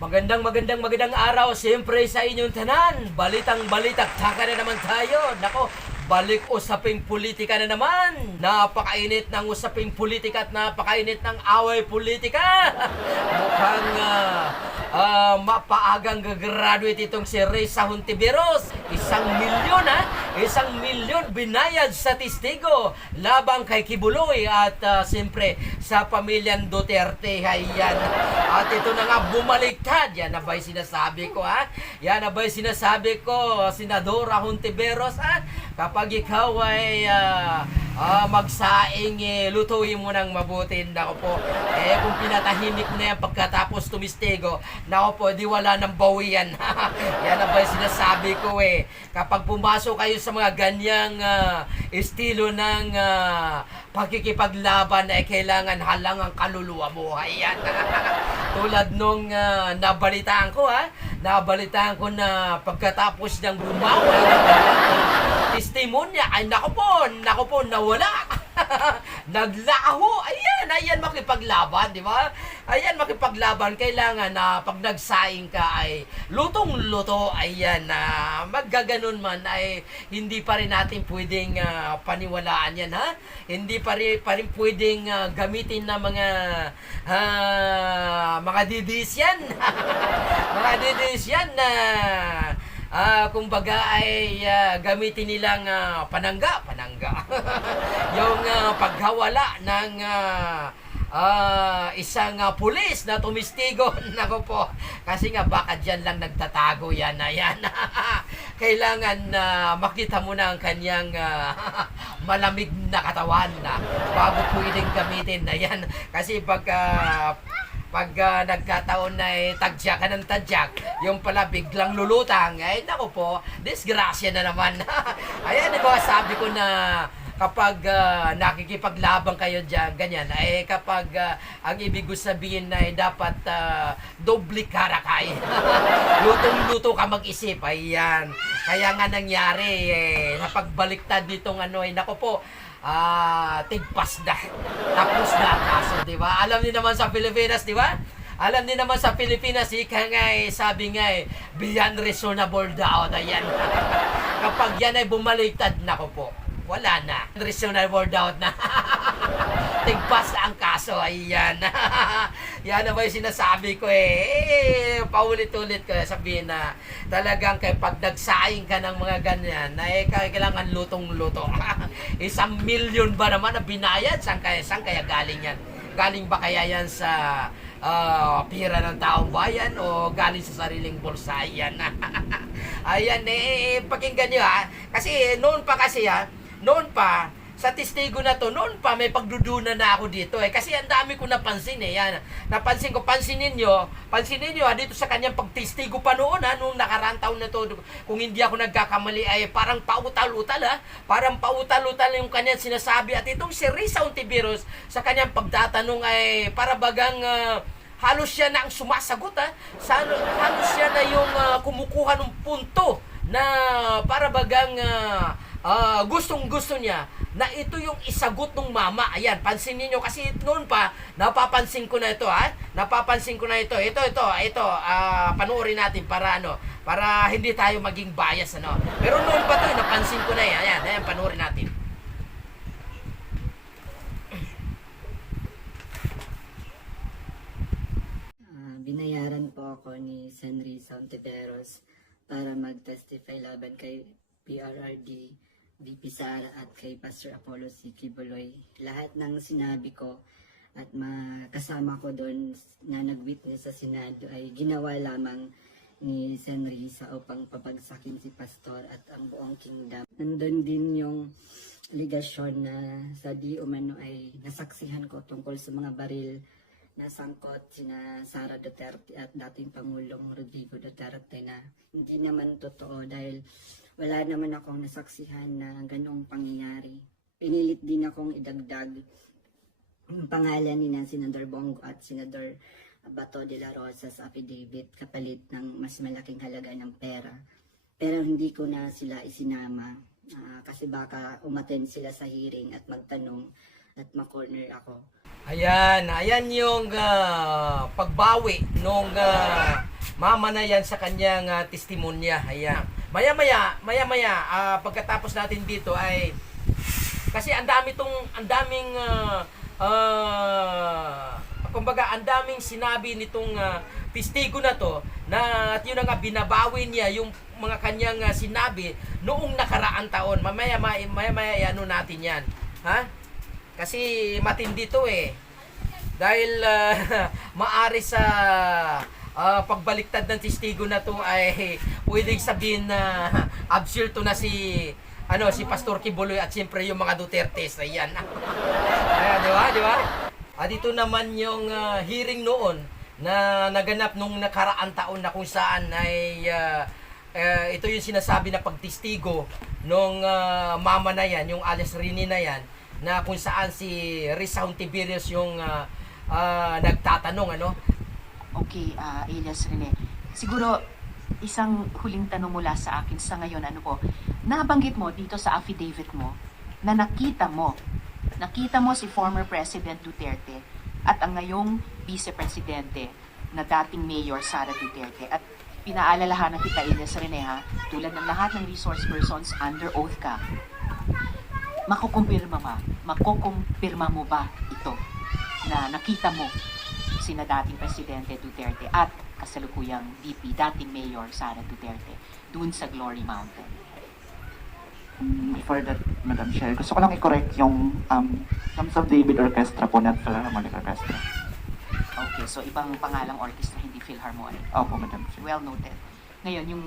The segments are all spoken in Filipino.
Magandang araw siyempre sa inyong tanan. Balitang taka na naman tayo. Nako, balik usaping politika na naman. Napakainit ng usaping politika at napakainit ng away politika. Mukhang mapaagang gagraduate itong si Risa Hontiveros. 1,000,000 1,000,000 binayad sa testigo labang kay Kibuloy at siyempre sa pamilyang Duterte. Ayan. At ito na nga bumaliktad. Yan na ba'y sinasabi ko Yan na ba'y sinasabi ko, Senadora Hontiveros kapag ikaw ay magsaing, lutuin mo ng mabuti. Nako po, kung pinatahimik mo na yan pagkatapos tumistigo, nako po, di wala nang bawian. Yan na ba'y sinasabi ko kapag pumasok kayo sa mga ganyang estilo ng pagkikipaglaban kailangan halang ang kaluluwa mo. Ayan. Tulad nung nabalitaan ko na pagkatapos ng bumawi ng testimonya, ay nako po, nawala. Naglaho. Ayan makipaglaban, di ba? Ayan makipaglaban, kailangan na pag nagsaing ka ay lutong-luto. Ayan na maggaganon man ay hindi pa rin natin pwedeng paniwalaan yan Hindi pa rin pwedeng gamitin na mga didis yan. Mga didis yan na kumbaga ay gamitin nilang panangga. Yung paghawala ng isang pulis na tumistigo. Nako po, kasi nga baka dyan lang nagtatago yan. Ayan. Kailangan makita mo na ang kanyang malamig na katawan bago pwedeng gamitin. Ayan. Kasi pag nagkataon na tagyak ka ng tagyak, yung pala biglang lulutang, nako po, disgrasya na naman. Ayan, diba, sabi ko na kapag nakikipaglaban kayo dyan, ganyan, kapag ang ibig ko sabihin na dapat doble karakay. Lutong-luto ka mag-isip. Ayan. Kaya nga nangyari, sa pagbaliktad nitong nako po, tigpas na. Tapos na ang kaso, di ba? Alam niyo naman sa Pilipinas, di ba? Alam niyo naman sa Pilipinas, sabi nga beyond reasonable doubt. Ayan. Kapag yan ay bumaliktad, nako po, wala na. Reasonable doubt na. Tigpas na ang kaso. Ayan. Yan na ba yung sinasabi ko paulit-ulit ko sabihin na talagang kapag nagsaing ka ng mga ganyan kailangan lutong-luto. 1,000,000 ba naman na binayad? Saan kaya galing yan? Galing ba kaya yan sa pira ng taong bayan o galing sa sariling bulsa? Ayan. Ayan pakinggan nyo kasi noon pa sa testigo na to, noon pa may pagdudunan na ako dito kasi ang dami ko napansin yan. Pansinin nyo dito sa kanyang pagtestigo pa noon nung nakarang taon na to, kung hindi ako nagkakamali parang pautal-utal yung kanyang sinasabi. At itong si Risa Hontiveros sa kanyang pagtatanong para bagang halos siya na ang sumasagot halos siya na yung kumukuha ng punto na para bagang gustong-gusto niya na ito yung isagot ng mama. Ayan, pansinin niyo kasi noon pa napapansin ko na ito panoorin natin para hindi tayo maging bias pero noon pa napansin ko na ayan panoorin natin. Binayaran po ako ni Sen. Risa Hontiveros para mag-testify laban kay PRRD, VP Sara at kay Pastor Apollo C. Kibuloy. Lahat ng sinabi ko at kasama ko doon na nag-witness sa Senado ay ginawa lamang ni Sen. Risa upang papagsakin si Pastor at ang buong kingdom. Nandun din yung ligasyon na sa di umano ay nasaksihan ko tungkol sa mga baril na sangkot sina Sara Duterte at dating Pangulong Rodrigo Duterte na hindi naman totoo dahil wala naman akong nasaksihan na ganong pangyayari. Pinilit din akong idagdag ang pangalan ni Senador Bongo at Senador Bato de la Rosa sa affidavit kapalit ng mas malaking halaga ng pera. Pero hindi ko na sila isinama kasi baka umattend sila sa hearing at magtanong at ma-corner ako. Ayan yung pagbawi nung mamanayan sa kanyang testimonya. Ayan. Maya-maya, pagkatapos natin dito ay kasi ang daming kumbaga ang daming sinabi nitong testigo na to na at yun na nga binabawi niya yung mga kanyang sinabi noong nakaraang taon. Mamaya ano natin yan. Ha? Kasi matindi to eh. Dahil maari sa pagbaliktad ng testigo na to ay pwedeng sabihin na absurdo na si Pastor Kibuloy at siyempre yung mga Dutertes. Ayan. Ayan, di ba? At ito naman yung hearing noon na naganap nung nakaraang taon na kung saan ay ito yung sinasabi na pagtestigo nung mama na yan, yung Alice Rini na yan, na kung saan si Risa Hontiveros yung nagtatanong, Okay, Elias Rene. Siguro, isang huling tanong mula sa akin sa ngayon, nabanggit mo dito sa affidavit mo na nakita mo si former President Duterte at ang ngayong Vice Presidente na dating Mayor Sara Duterte. At pinaalalahanan kita, Elias Rene, tulad ng lahat ng resource persons, under oath ka. Makukumpirma mo ba ito na nakita mo sina dating Presidente Duterte at kasalukuyang VP, dating Mayor Sara Duterte, dun sa Glory Mountain? Before that, Madam Chair, gusto ko lang i-correct yung Sons of David Orchestra po, not Philharmonic Orchestra. Okay, so ibang pangalang orchestra, hindi Philharmonic. Opo, Madam Chair. Well noted. Ngayon, yung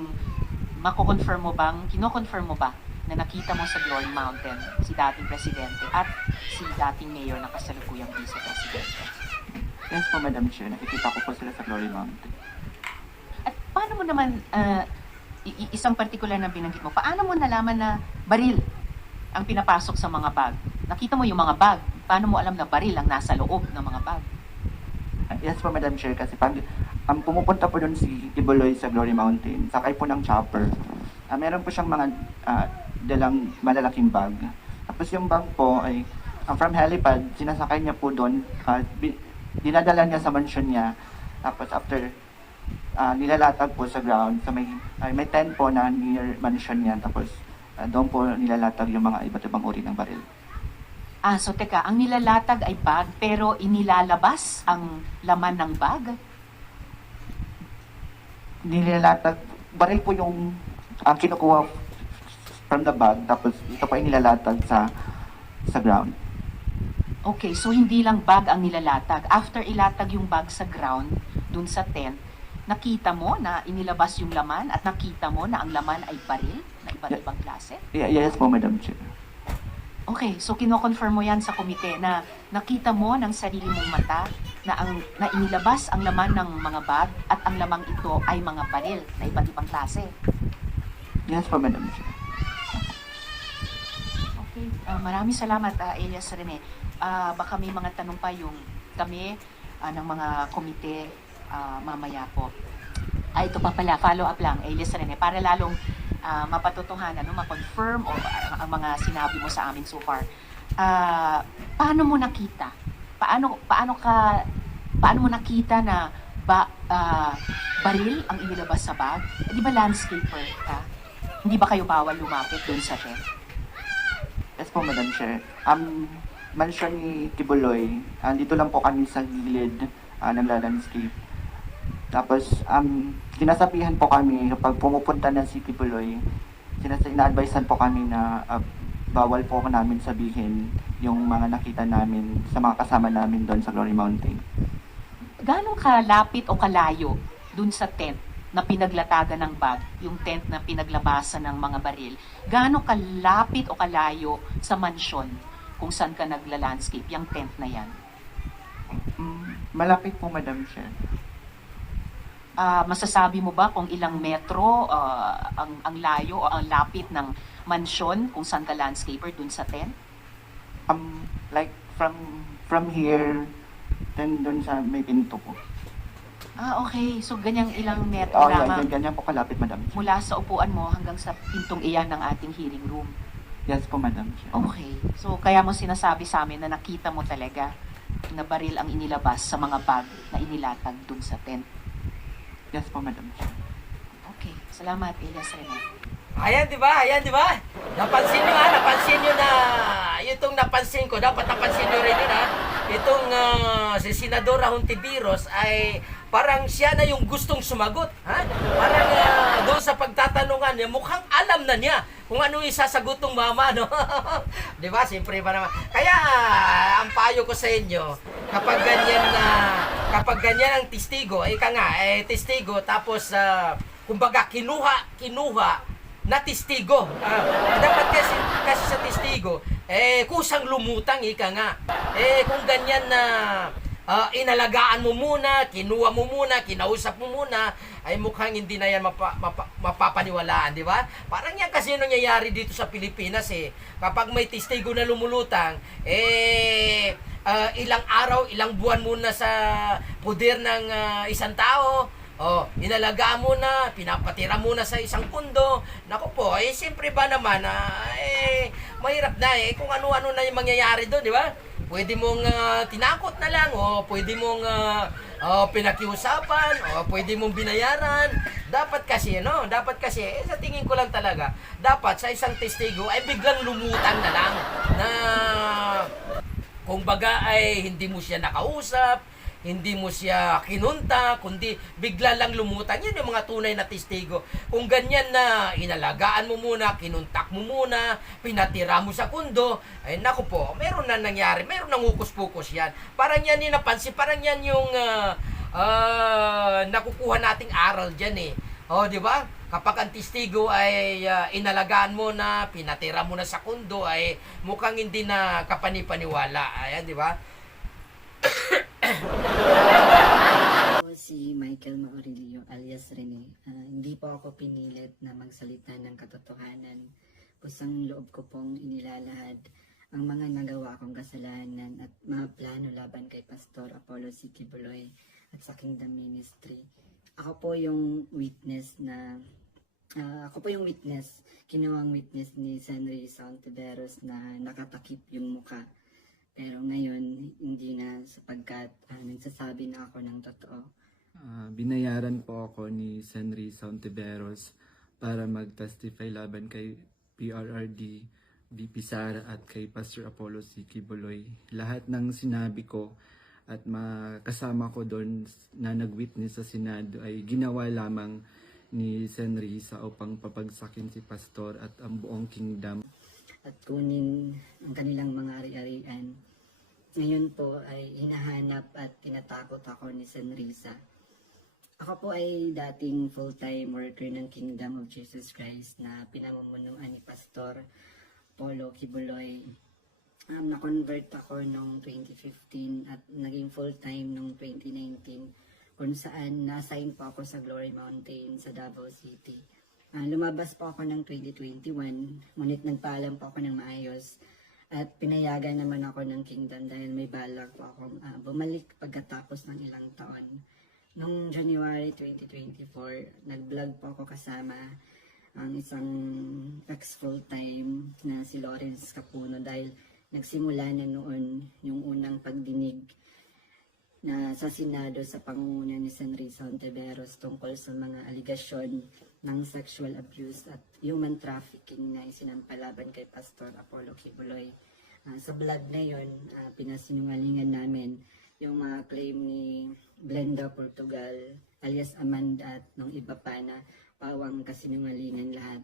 kino-confirm mo ba na nakita mo sa Glory Mountain si dating Presidente at si dating Mayor na kasalukuyang Vice Presidente? Yes po, Madam Chair. Nakikita ko po sila sa Glory Mountain. At paano mo naman, isang particular na binanggit mo, paano mo nalaman na baril ang pinapasok sa mga bag? Nakita mo yung mga bag, paano mo alam na baril ang nasa loob ng mga bag? Yes po, Madam Chair. Kasi pag pumupunta po doon si Kibuloy sa Glory Mountain, sakay po ng chopper, meron po siyang mga dalang malalaking bag. Tapos yung bag po ay from helipad, sinasakay niya po doon, dinadala niya sa mansion niya. Tapos after nilalatag po sa ground, sa may tent po na near mansion niya. Tapos doon po nilalatag yung mga iba't ibang uri ng baril. So teka, ang nilalatag ay bag pero inilalabas ang laman ng bag? Nilalatag, baril po yung kinukuha from the bag, tapos ito po ay nilalatag sa ground. Okay, so hindi lang bag ang nilalatag. After ilatag yung bag sa ground, dun sa tent, nakita mo na inilabas yung laman at nakita mo na ang laman ay baril na iba't ibang klase? Yes po, Madam Chair. Okay, so kino-confirm mo yan sa komite na nakita mo ng sarili mong mata na inilabas ang laman ng mga bag at ang lamang ito ay mga baril na iba't ibang klase? Yes po, Madam Chair. Okay, maraming salamat, Elias Rene. Baka may mga tanong pa yung kami ng mga komite mamaya po. Ito pa pala, follow up lang, Elias Rene, para lalong mapatutuhanan, ma-confirm o ang mga sinabi mo sa amin so far. Paano mo nakita? Paano mo nakita na baril ang inilabas sa bag? Di ba landscaper ka? Hindi ba kayo bawal lumapit doon sa tent? Yes po, Madam Chair. Mansion ni Kibuloy, dito lang po kami sa gilid ng landscape. Tapos, sinasabihan po kami kapag pumupunta na si Kibuloy, ina-advisean po kami na bawal po namin sabihin yung mga nakita namin sa mga kasama namin doon sa Glory Mountain. Ganong kalapit o kalayo dun sa tent na pinaglatagan ng bag, yung tent na pinaglabasan ng mga baril, gaano kalapit o kalayo sa mansyon kung saan ka nagla-landscape, yung tent na yan? Malapit po, Madam Chair. Masasabi mo ba kung ilang metro ang layo o ang lapit ng mansyon kung saan ka landscaper dun sa tent? Like from here, then dun sa may pinto po. Okay. So, ganyang ilang metro Oh, lamang ganyan po kalapit, Madam Chair. mula sa upuan mo hanggang sa pintong iyan ng ating hearing room. Yes po, Madam Chair. Okay. So, kaya mo sinasabi sa amin na nakita mo talaga na baril ang inilabas sa mga bag na inilatag dun sa tent. Yes po, Madam Chair. Okay, salamat, Elias Rene. Ayan, di ba? Ayan, di ba? Napansin nyo na, itong napansin ko, dapat napansin nyo rin yun, ha? Itong si Senadora Hontiveros ay parang siya na yung gustong sumagot, ha? Parang doon sa pagtatanungan niya, mukhang alam na niya kung ano yung sasagot ng mama, no? Di ba? Siyempre ba naman. Kaya, ang payo ko sa inyo, kapag ganyan ang testigo, ika nga, testigo, tapos, kumbaga, kinuha na testigo. Dapat kasi sa testigo, kusang lumutang, ika nga. Kung ganyan na inalagaan mo muna, kinuha mo muna, kinausap mo muna, ay mukhang hindi na yan mapapaniwalaan, di ba? Parang yan kasi yung nangyayari dito sa Pilipinas Kapag may testigo na lumulutang, ilang araw, ilang buwan muna sa poder ng isang tao, inalagaan mo na, pinapatira mo na sa isang pundo. Naku po, siyempre ba naman, mahirap na kung ano-ano na yung mangyayari doon, di ba? Pwede mong tinakot na lang, o pwede mong pinakiusapan, o pwede mong binayaran. Dapat kasi, sa tingin ko lang talaga, dapat sa isang testigo ay biglang lumutang na lang. Na, kung baga ay hindi mo siya nakausap, hindi mo siya kinunta, kundi bigla lang lumutang. Yan yung mga tunay na testigo. Kung ganyan na inalagaan mo muna, kinuntak mo muna, pinatira mo sa kundo, ay naku po, meron na nangyari, meron nang hukus-pukus yan. Parang yan yung napansin, parang yan yung nakukuha nating aral dyan di ba? Kapag ang testigo ay inalagaan mo na, pinatira mo na sa kundo, ay mukhang hindi na kapanipaniwala. Ayan, di ba? Ako si Michael Maurilio alias Rene. Hindi po ako pinilit na magsalita ng katotohanan. Pusang loob ko pong inilalahad ang mga nagawa kong kasalanan at mga plano laban kay Pastor Apollo C. Kibuloy at sa Kingdom Ministry. Ako po yung witness, kinuwang witness ni Senrisa Hontiveros na nakatakip yung muka. Pero ngayon, hindi na sapagkat nagsasabi na ako ng totoo. Binayaran po ako ni Senrisa Hontiveros para mag-testify laban kay PRRD, VP Sara at kay Pastor Apollo C. Kibuloy. Lahat ng sinabi ko at kasama ko doon na nag-witness sa Senado ay ginawa lamang ni Senrisa upang papagsakin si Pastor at ang buong kingdom. At kunin ang kanilang mga ari-arian. Ngayon po ay hinahanap at tinatakot ako ni Senrisa. Ako po ay dating full-time worker ng Kingdom of Jesus Christ na pinamumunuan ni Pastor Apollo Kibuloy. Na-convert ako noong 2015 at naging full-time noong 2019 kung saan na-assign po ako sa Glory Mountain sa Davao City. Lumabas po ako ng 2021, ngunit nagpaalam po ako ng maayos at pinayagan naman ako ng Kingdom dahil may balak po akong bumalik pagkatapos ng ilang taon. Noong January 2024, nag-vlog po ako kasama ang isang ex-full-time na si Lawrence Capuno dahil nagsimula na noon yung unang pagdinig na sa Senado sa pangunguna ni Senrisa Hontiveros tungkol sa mga aligasyon ng sexual abuse at human trafficking na isinampalaban kay Pastor Apollo Kibuloy. Sa vlog na yon, pinasinungalingan namin yung mga claim ni Glenda Portugal alias Amanda at nung iba pa na pawang kasinungalingan lahat.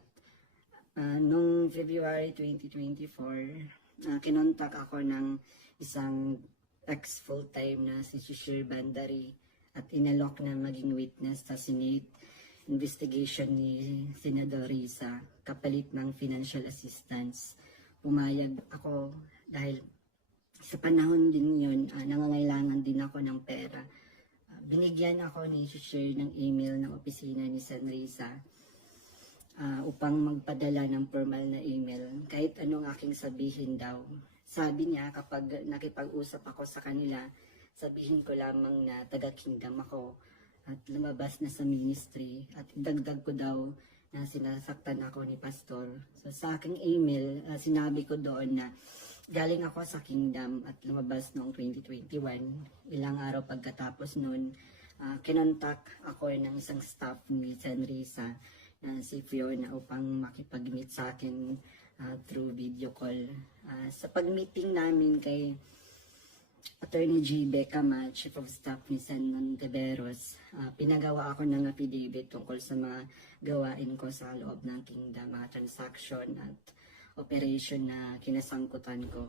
Noong February 2024, kinontak ako ng isang ex-full-time na si Shishir Bandari at inalok na maging witness sa Senate investigation ni Senador Risa kapalit ng financial assistance. Pumayag ako dahil sa panahon din yun, nangangailangan din ako ng pera. Binigyan ako ni Shishir ng email ng opisina ni Senrisa upang magpadala ng formal na email. Kahit anong aking sabihin daw. Sabi niya kapag nakipag-usap ako sa kanila, sabihin ko lamang na taga-kingdom ako at lumabas na sa ministry at idagdag ko daw na sinasaktan ako ni Pastor. So sa aking email, sinabi ko doon na galing ako sa kingdom at lumabas noong 2021. Ilang araw pagkatapos noon, kinontak ako ng isang staff ni Senrisa na si Fiona upang makipag-meet sa akin through video call. Sa pag-meeting namin kay Attorney G. Becama, Chief of Staff ni Sen. Monteveros, pinagawa ako ng affidavit tungkol sa mga gawain ko sa loob ng kingdom, mga transaction at operation na kinasangkutan ko.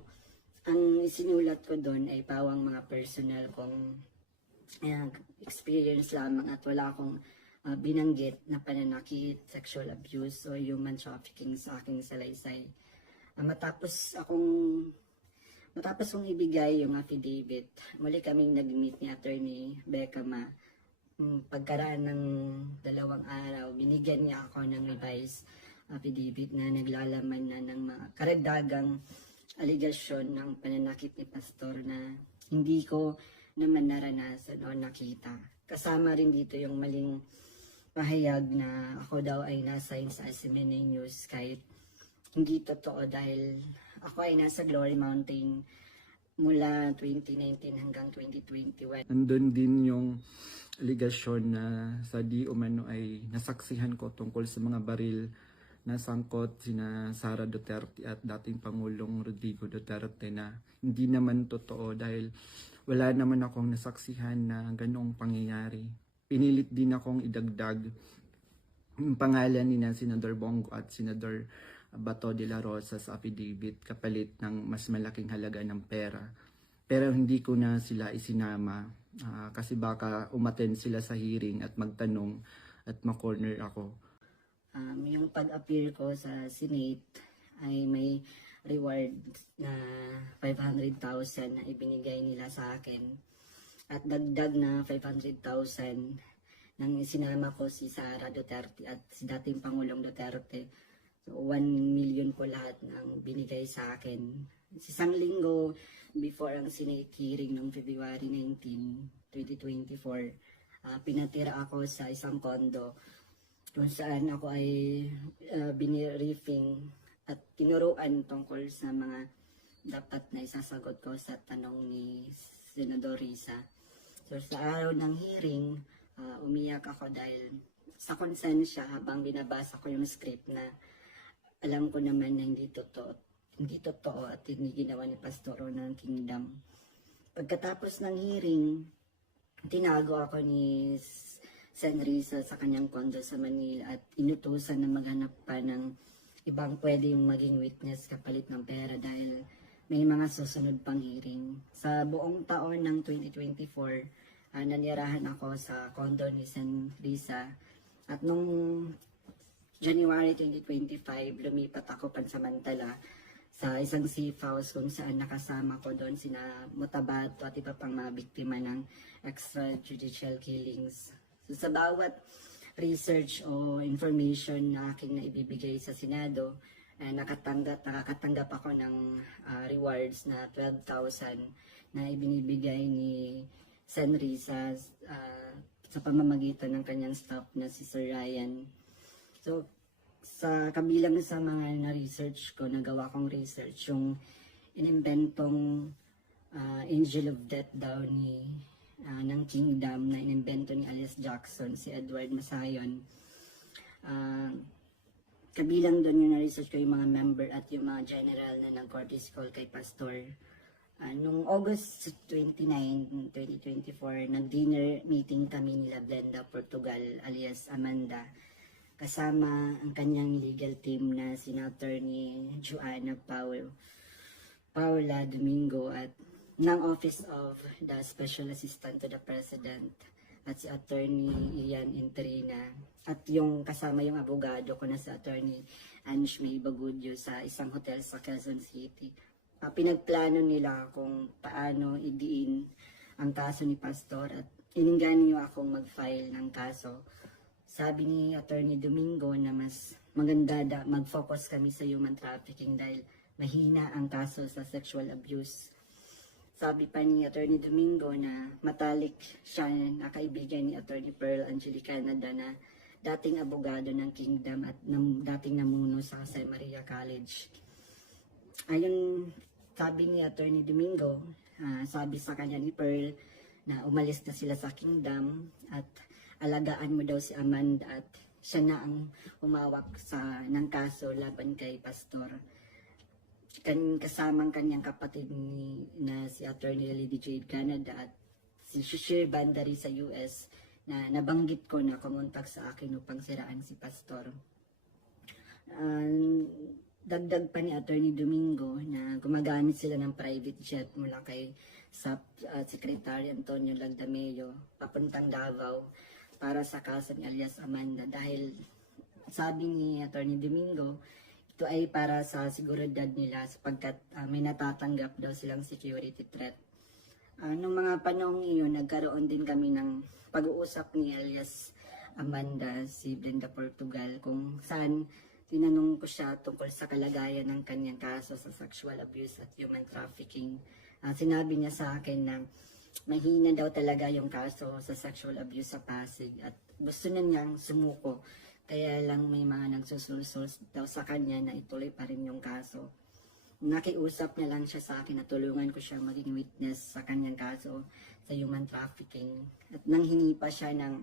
Ang isinulat ko doon ay pawang mga personal kong experience lamang at wala akong binanggit na pananakit, sexual abuse o human trafficking sa aking salaysay. Matapos kong ibigay yung affidavit, muli kaming nag-meet ni Attorney Becama. Pagkaraan ng 2 araw, binigyan niya ako ng revised affidavit na naglalaman na ng mga karagdagang aligasyon ng pananakit ni Pastor na hindi ko naman naranasan o nakita. Kasama rin dito yung maling pahayag na ako daw ay na-assign sa SMNA News kahit hindi totoo dahil ako ay nasa Glory Mountain mula 2019 hanggang 2021. Nandun din yung aligasyon na sa di umano ay nasaksihan ko tungkol sa mga baril na sangkot sina Sara Duterte at dating Pangulong Rodrigo Duterte na hindi naman totoo dahil wala naman akong nasaksihan na ganong pangyayari. Pinilit din akong idagdag yung pangalan ni Senador Bongo at Senador Bato de la Rosa sa affidavit kapalit ng mas malaking halaga ng pera. Pero hindi ko na sila isinama kasi baka umattend sila sa hearing at magtanong at ma-corner ako. Yung pag-appear ko sa Senate ay may reward na 500,000 na ibinigay nila sa akin. At dagdag na 500,000 nang isinama ko si Sara Duterte at si dating Pangulong Duterte. So, 1 million po lahat ng binigay sa akin. Isang linggo before ang Senate hearing noong February 19, 2024, pinatira ako sa isang kondo kung saan ako ay biniriefing at tinuruan tungkol sa mga dapat na isasagot ko sa tanong ni Senador Risa. So sa araw ng hearing, umiyak ako dahil sa konsensya habang binabasa ko yung script na alam ko naman na hindi totoo at hindi ginawa ni Pastoro ng Kingdom. Pagkatapos ng hearing, tinago ako ni Senrisa sa kanyang kondo sa Manila at inutusan na maghanap pa ng ibang pwedeng maging witness kapalit ng pera dahil may mga susunod pang hearing. Sa buong taon ng 2024, nanirahan ako sa kondo ni Senrisa at nung January 2025, lumipat ako pansamantala sa isang safe house kung saan nakasama ko doon sina Mutabato at iba pang mga biktima ng extrajudicial killings. So, sa bawat research o information na aking naibibigay sa Senado, nakakatanggap ako ng rewards na 12,000 na ibinibigay ni Senrisa sa pamamagitan ng kanyang staff na si Sir Ryan. So, sa kabilang sa mga na-research ko, nagawa kong research, yung inimbentong Angel of Death daw ng Kingdom na inimbento ni Alice Jackson, si Edward Masayon. Kabilang doon yung na-research ko yung mga member at yung mga general na nag-courtesy call kay Pastor. Noong August 29, 2024, nag-dinner meeting kami nila Blenda Portugal alias Amanda. Kasama ang kanyang legal team na Senator ni Joanna Paula Domingo at ng Office of the Special Assistant to the President at si Attorney Ian Interina at yung kasama yung abogado ko na si Attorney Ange May Bagudyo sa isang hotel sa Quezon City. Pinagplano nila kung paano idiin ang kaso ni Pastor at ininggan niyo akong mag-file ng kaso. Sabi ni Attorney Domingo na mas maganda mag-focus kami sa human trafficking dahil mahina ang kaso sa sexual abuse. Sabi pa ni Attorney Domingo na matalik siya na kaibigan ni Attorney Pearl Angelica Canada na dating abogado ng Kingdom at dating namuno sa Jose Maria College. Ayon sabi ni Attorney Domingo, sabi sa kanya ni Pearl na umalis na sila sa kingdom at alagaan mo daw si Amanda at siya na ang humawak ng kaso laban kay Pastor. Kasamang kanyang kapatid na si Attorney Lady Jade Canada at si Shishir Bandari sa US na nabanggit ko na kumontak sa akin upang siraan si Pastor. Dagdag pa ni Attorney Domingo na gumagamit sila ng private jet mula kay Secretary Antonio Lagdameo papuntang Davao para sa kaso ni alias Amanda dahil sabi ni Attorney Domingo ito ay para sa seguridad nila sapagkat may natatanggap daw silang security threat. Noong mga panahong iyon, nagkaroon din kami ng pag-uusap ni alias Amanda, si Brenda Portugal, kung saan tinanong ko siya tungkol sa kalagayan ng kanyang kaso sa sexual abuse at human trafficking. Sinabi niya sa akin na mahina daw talaga yung kaso sa sexual abuse sa Pasig at gusto na niyang sumuko. Kaya lang may mga nagsusulsul daw sa kanya na ituloy pa rin yung kaso. Nakiusap niya lang siya sa akin na tulungan ko siya maging witness sa kanyang kaso sa human trafficking. At nanghingi pa siya ng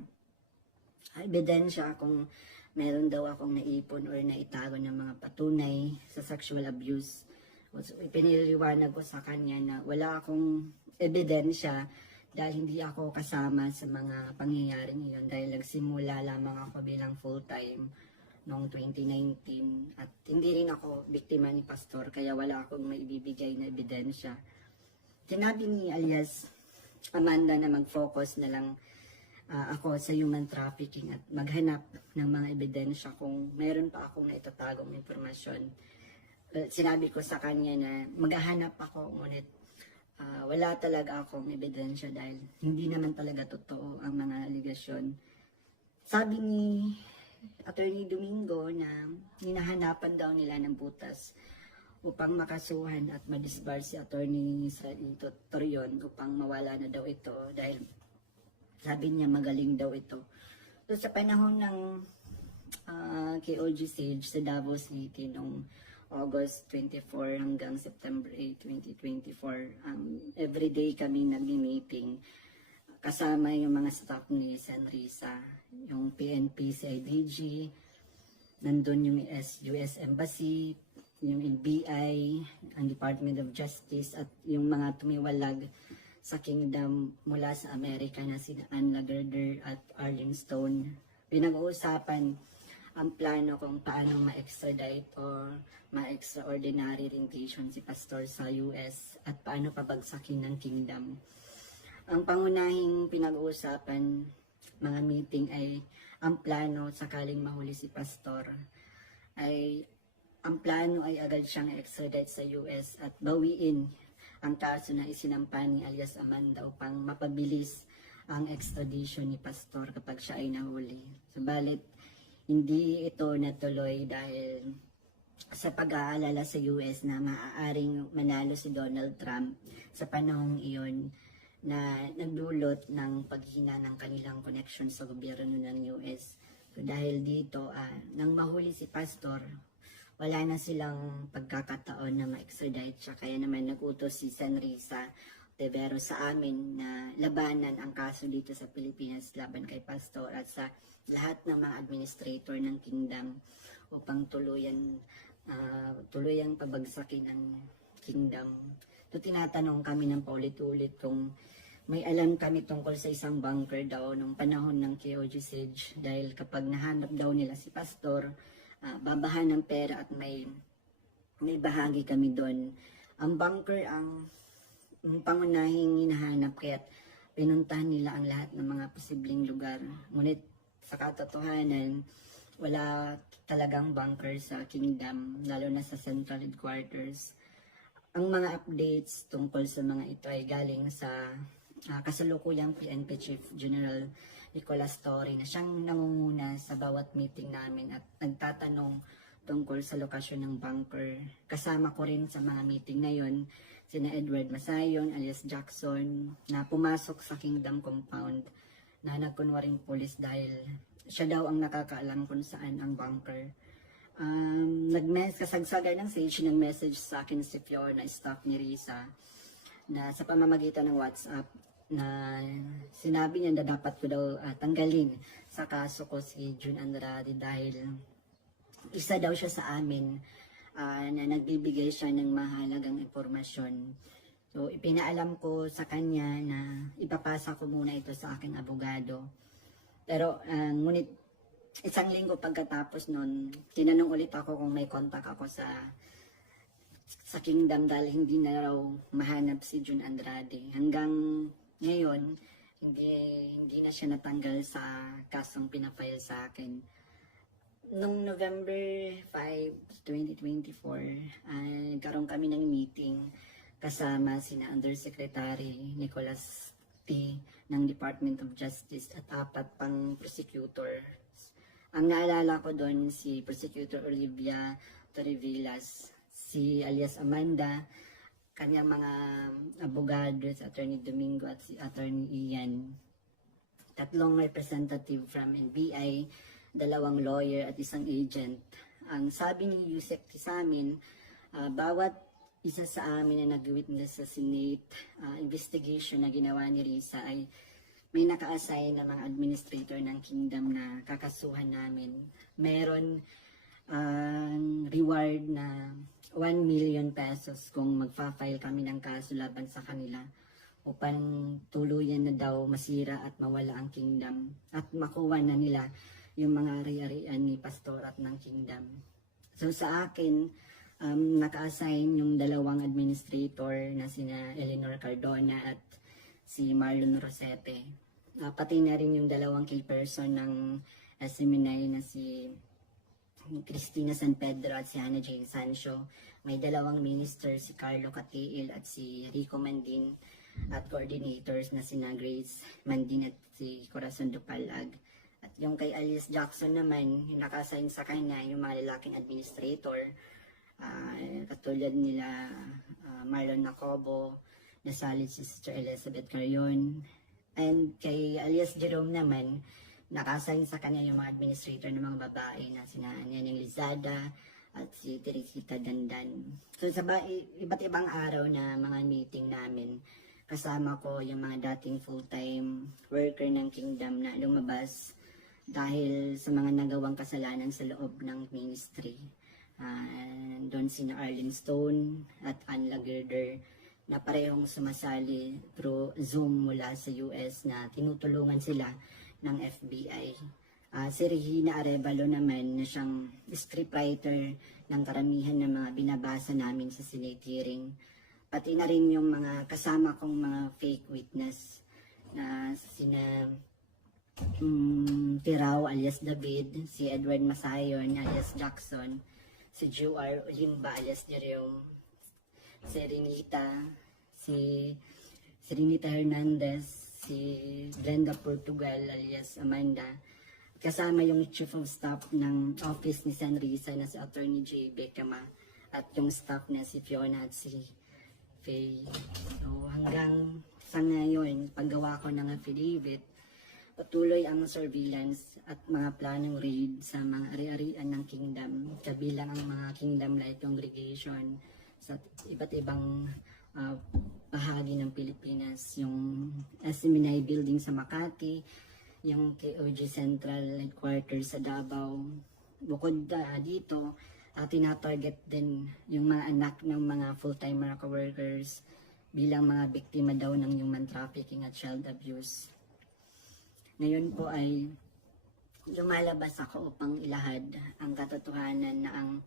ebidensya kung meron daw akong naipon or naitago ng mga patunay sa sexual abuse. So, ipiniliwanag ko sa kanya na wala akong ebidensya dahil hindi ako kasama sa mga pangyayaring iyon dahil nagsimula lamang ako bilang full-time noong 2019 at hindi rin ako biktima ni Pastor kaya wala akong maibibigay na ebidensya. Sinabi ni alias Amanda na mag-focus na lang ako sa human trafficking at maghanap ng mga ebidensya kung meron pa akong naitatagong impormasyon. Sinabi ko sa kanya na maghahanap ako ngunit wala talaga akong ebidensya dahil hindi naman talaga totoo ang mga aligasyon. Sabi ni Attorney Domingo na hinahanapan daw nila ng butas upang makasuhan at madisbar si Attorney Israelito Torion upang mawala na daw ito dahil sabi niya magaling daw ito. So sa panahon ng KOG Sage sa Davao City noong August 24 hanggang September 8, 2024. Everyday kami nag-meeting kasama yung mga staff ni Senrisa, yung PNP, CIDG, nandun yung US Embassy, yung NBI, ang Department of Justice at yung mga tumiwalag sa kingdom mula sa Amerika na sina Ann Lagarder at Arlene Stone. Pinag-uusapan ang plano kung paano ma-extradite o ma-extraordinary rendition si Pastor sa US at paano pabagsakin ng kingdom. Ang pangunahing pinag-uusapan mga meeting ay ang plano sakaling mahuli si Pastor ay ang plano ay agad siyang extradite sa US at bawiin ang kaso na isinampa ni alias Amanda upang mapabilis ang extradition ni Pastor kapag siya ay nahuli. Subalit, hindi ito natuloy dahil sa pag-aalala sa US na maaaring manalo si Donald Trump sa panahong iyon na nagdulot ng paghina ng kanilang connection sa gobyerno ng US. So dahil dito, nang mahuli si Pastor, wala na silang pagkakataon na ma-extradite siya. Kaya naman nag-utos si Senrisa Tevero sa amin na labanan ang kaso dito sa Pilipinas laban kay Pastor at sa lahat ng mga administrator ng kingdom upang tuluyang pabagsakin ng kingdom. So tinatanong kami ng paulit-ulit kung may alam kami tungkol sa isang bunker daw nung panahon ng KOG Siege dahil kapag nahanap daw nila si Pastor, babahan ng pera at may bahagi kami doon. Ang bunker ang pangunahing hinahanap kaya pinuntahan nila ang lahat ng mga posibleng lugar. Ngunit sa katotohanan, wala talagang bunker sa kingdom, lalo na sa central headquarters. Ang mga updates tungkol sa mga ito ay galing sa kasalukuyang PNP Chief General Nicolas Torre na siyang nangunguna sa bawat meeting namin at nagtatanong tungkol sa lokasyon ng bunker. Kasama ko rin sa mga meeting na yon sina Edward Masayon alias Jackson na pumasok sa Kingdom Compound na nagkunwaring pulis dahil siya daw ang nakakaalam kung saan ang bunker. Kasagsagan ng Sage, nag-message sa akin si Fiona, staff ni Risa, na sa pamamagitan ng WhatsApp, na sinabi niya na dapat ko daw tanggalin sa kaso ko si June Andrade dahil isa daw siya sa amin na nagbibigay siya ng mahalagang impormasyon. So, ipinaalam ko sa kanya na ipapasa ko muna ito sa aking abogado. Pero, ngunit isang linggo pagkatapos nun, tinanong ulit ako kung may contact ako sa Kingdom dahil hindi na raw mahanap si June Andrade. Hanggang ngayon, hindi na siya natanggal sa kasong pinafile sa akin. Noong November 5, 2024, nagkaroon kami ng meeting kasama sina Undersecretary Nicholas T. ng Department of Justice at 4 pang prosecutor. Ang naalala ko doon si Prosecutor Olivia Torrevillas, si alias Amanda, kanyang mga abogado, si Attorney Domingo at si Attorney Ian. 3 representative from NBI, 2 lawyer at 1 agent. Ang sabi ni Yusek sa amin, bawat isa sa amin na nag-witness sa Senate investigation na ginawa ni Risa ay may naka-assign na mga administrator ng Kingdom na kakasuhan namin. Meron reward na 1 million pesos kung magfa-file kami ng kaso laban sa kanila upang tuluyan na daw masira at mawala ang Kingdom at makuha na nila yung mga ari-arian ni Pastor at ng Kingdom. So sa akin, naka-assign yung 2 administrator na sina Eleanor Cardona at si Marlon Rosete. Pati na rin yung 2 key person ng SMNI na si Cristina San Pedro at si Hannah Jane Sancho. May 2 minister, si Carlo Catiil at si Rico Mandin at coordinators na sina Grace Mandin at si Corazon Dupalag. At yung kay Alias Jackson naman, naka-assign sa kanya yung mga lalaking administrator, katulad nila Marlon Nacobo, nasalit si Sister Elizabeth Carion, and kay Alias Jerome naman, naka-assign sa kanya yung mga administrator ng mga babae na sina Neneng Lizada at si Teresita Dandan. So sa iba't ibang araw na mga meeting namin, kasama ko yung mga dating full-time worker ng Kingdom na lumabas dahil sa mga nagawang kasalanan sa loob ng ministry. Doon sina Arlene Stone at Ann Lagerder na parehong sumasali through Zoom mula sa US na tinutulungan sila ng FBI. Si Regina Arevalo naman na siyang scriptwriter ng karamihan ng mga binabasa namin sa Senate hearing. Pati na rin yung mga kasama kong mga fake witness na sina Tirao alias David, si Edward Masayon alias Jackson, si Juar Olimba alias Jerome, si Renita Hernandez, si Brenda Portugal alias Amanda, kasama yung Chief of Staff ng Office ni San Risa na si Attorney J. Becama at yung staff na si Fiona at si Faye. So hanggang sa ngayon, paggawa ko ng affidavit, patuloy ang surveillance at mga planong raid sa mga ari-arian ng Kingdom, kabilang ang mga Kingdom Light Congregation sa iba't ibang bahagi ng Pilipinas, yung SMNI building sa Makati, yung KOG Central Headquarters sa Davao. Bukod dito, tinatarget din yung mga anak ng mga full-time workers bilang mga biktima daw ng human trafficking at child abuse. Ngayon po ay lumalabas ako upang ilahad ang katotohanan na ang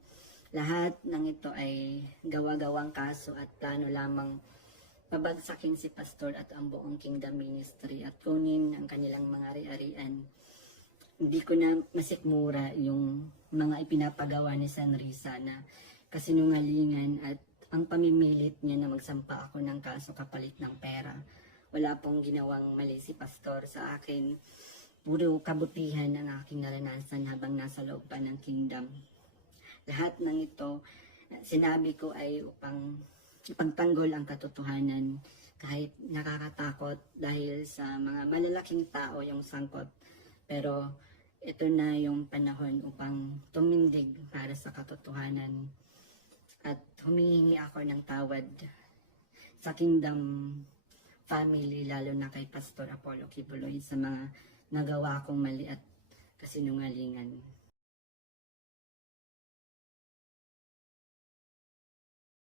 lahat ng ito ay gawa-gawang kaso at plano lamang pabagsakin si Pastor at ang buong Kingdom Ministry at kunin ang kanilang mga ari-arian. Hindi ko na masikmura yung mga ipinapagawa ni San Risa na kasinungalingan at ang pamimilit niya na magsampa ako ng kaso kapalit ng pera. Wala pong ginawang mali si Pastor sa akin. Puro kabutihan ang aking naranasan habang nasa loob pa ng Kingdom. Lahat ng ito, sinabi ko ay upang ipagtanggol ang katotohanan kahit nakakatakot dahil sa mga malalaking tao yung sangkot. Pero ito na yung panahon upang tumindig para sa katotohanan at humihingi ako ng tawad sa Kingdom family, lalo na kay Pastor Apollo Kibuloy sa mga nagawa kong mali at kasinungalingan.